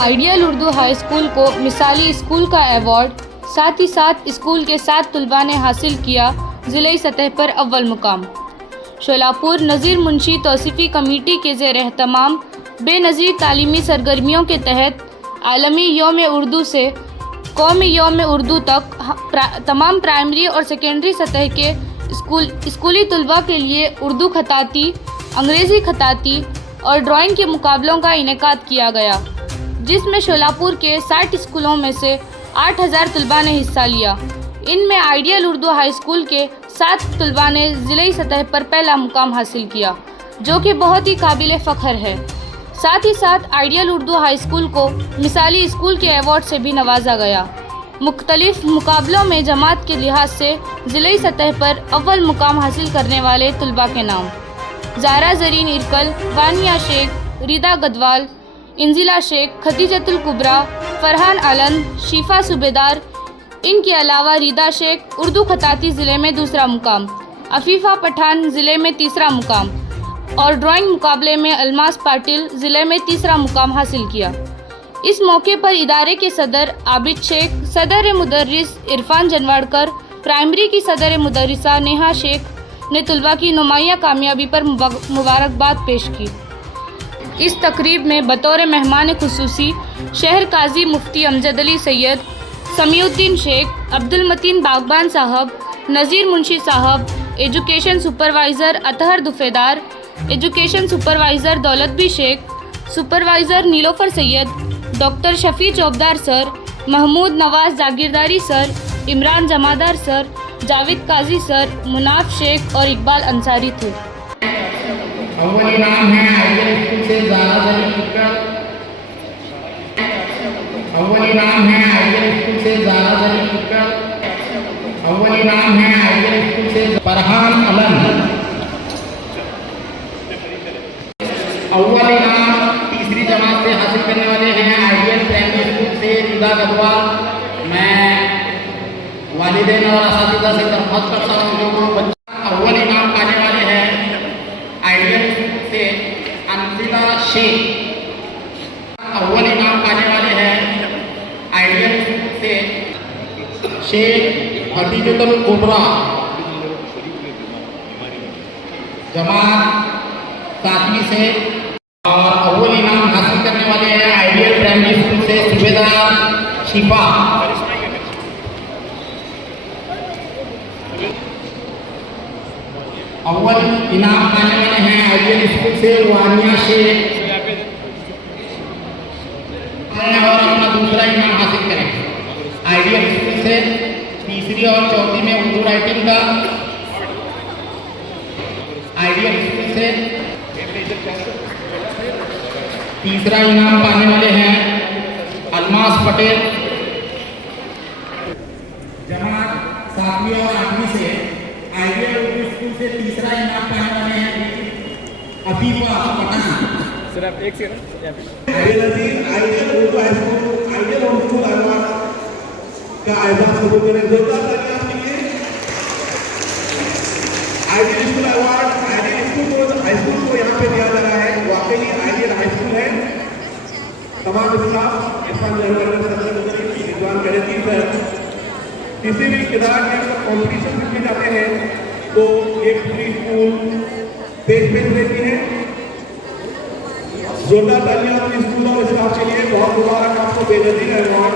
Ideal Urdu high school को मिसाली school का award, साथ ही साथ स्कूल के 7 तलबा ने हासिल किया ज़िले सतह पर अव्वल मुकाम। शोलापुर नज़ीर मुंशी तौसीफ़ी कमेटी के ज़ेर एहतमाम बेनज़ीर तालीमी सरगर्मियों के तहत आलमी यौम उर्दू से कौमी यौम उर्दू तक तमाम प्राइमरी और सेकेंडरी सतह के स्कूली तलबा के लिए उर्दू खताती, अंग्रेज़ी खताती और ड्राइंग के मुकाबलों का इनेकाद किया गया, जिसमें शोलापुर के 60 स्कूलों में से 8000 तलबा ने हिस्सा लिया। इनमें आइडियल उर्दू हाई स्कूल के 7 तलबा ने ज़िले सतह पर पहला मुकाम हासिल किया, जो कि बहुत ही काबिल फ़ख्र है। साथ ही साथ आइडियल उर्दू हाई स्कूल को मिसाली स्कूल के अवार्ड से भी नवाजा गया। मुख्तलिफ मुकाबलों में जमात के लिहाज से ज़िले सतह पर अव्वल मुकाम हासिल करने वाले तलबा के नाम: ज़ारा ज़रीन इरकल, वानिया शेख, रिदा गदवाल, इंजिला शेख, खदीजतुल कुबरा, फरहान आलंद, शीफा सूबेदार। इनके अलावा रिदा शेख उर्दू खताती ज़िले में दूसरा मुकाम, अफीफ़ा पठान ज़िले में तीसरा मुकाम और ड्राइंग मुकाबले में अलमास पाटिल ज़िले में तीसरा मुकाम हासिल किया। इस मौके पर इदारे के सदर आबिद शेख, सदर मुदर्रिस इरफान जनवाड़कर, प्राइमरी की सदर मुदर्रिसा नेहा शेख ने तलबा की नुमाइयाँ कामयाबी पर मुबारकबाद पेश की। इस तकरीब में बतौर मेहमान खुसूसी शहर काजी मुफ्ती अमजद अली सैयद, समीउद्दीन शेख, अब्दुल मतीन बागबान साहब, नज़ीर मुंशी साहब, education supervisor Athar Dufedar, education supervisor Daulatbi Shaikh, supervisor Nilofar Sayyed, doctor Shafi Chaubdar sir, Mahmood Nawaz Jagirdari sir, Imran Jamadar sir, Javed Kazi sir, Munaf Shaikh और इकबाल अंसारी थे। अव्वल इनाम है आइडियल स्कूल से ज़ारा ज़रीन इरकल। अव्वल इनाम है आइडियल स्कूल से ज़ारा ज़रीन इरकल। अव्वल इनाम है आइडियल स्कूल से फरहान आलंद। अव्वल इनाम तीसरी जमात से हासिल करने वाले हैं आइडियल प्राइमरी स्कूल से रिदा गदवाल। मैं वालिदैन और असातिज़ा से दरख्वास्त करता हूँ जो बच्चे अव्वल इनाम पाने वाले हैं आइडियल स्कूल से अंजिला शेख। अव्वल इनाम पाने वाले हैं आइडियल स्कूल से शेख खदीजतुल कुबरा। जमात 7वीं से। और अव्वल इनाम हासिल करने वाले हैं आइडियल प्राइमरी स्कूल से सूबेदार शिफा। अव्वल इनाम पाने वाले हैं आइडियल स्कूल से वानिया शेख और अपना दूसरा इनाम हासिल करें। आइडियल स्कूल से तीसरी और चौथी में उर्दू राइटिंग का। आइडियल स्कूल से तीसरा इनाम पाने वाले हैं अलमास पटेल। जमात 7वीं और 8वीं से आइडियल उर्दू स्कूल से तीसरा इनाम पाने वाले हैं अफीफा पठान। सिर्फ एक second. Ideal Urdu high school ideal Urdu award का एजाज शुरू करें। जोरदार तालियां आपके लिए। Ideal school award ideal school high school को यहाँ पे दिया जा रहा है। वाकई आइडियल हाई स्कूल है। तमाम स्टाफ इरफान जनवाड़कर करेंगी सर। किसी भी इदारे में कॉम्पिटिशन रखे जाते हैं तो एक पूरी स्कूल पेज पे रहती है। जोरदार तालियां अपने स्कूल और स्टाफ के लिए। बहुत मुबारक आपको बेनज़ीर अवार्ड।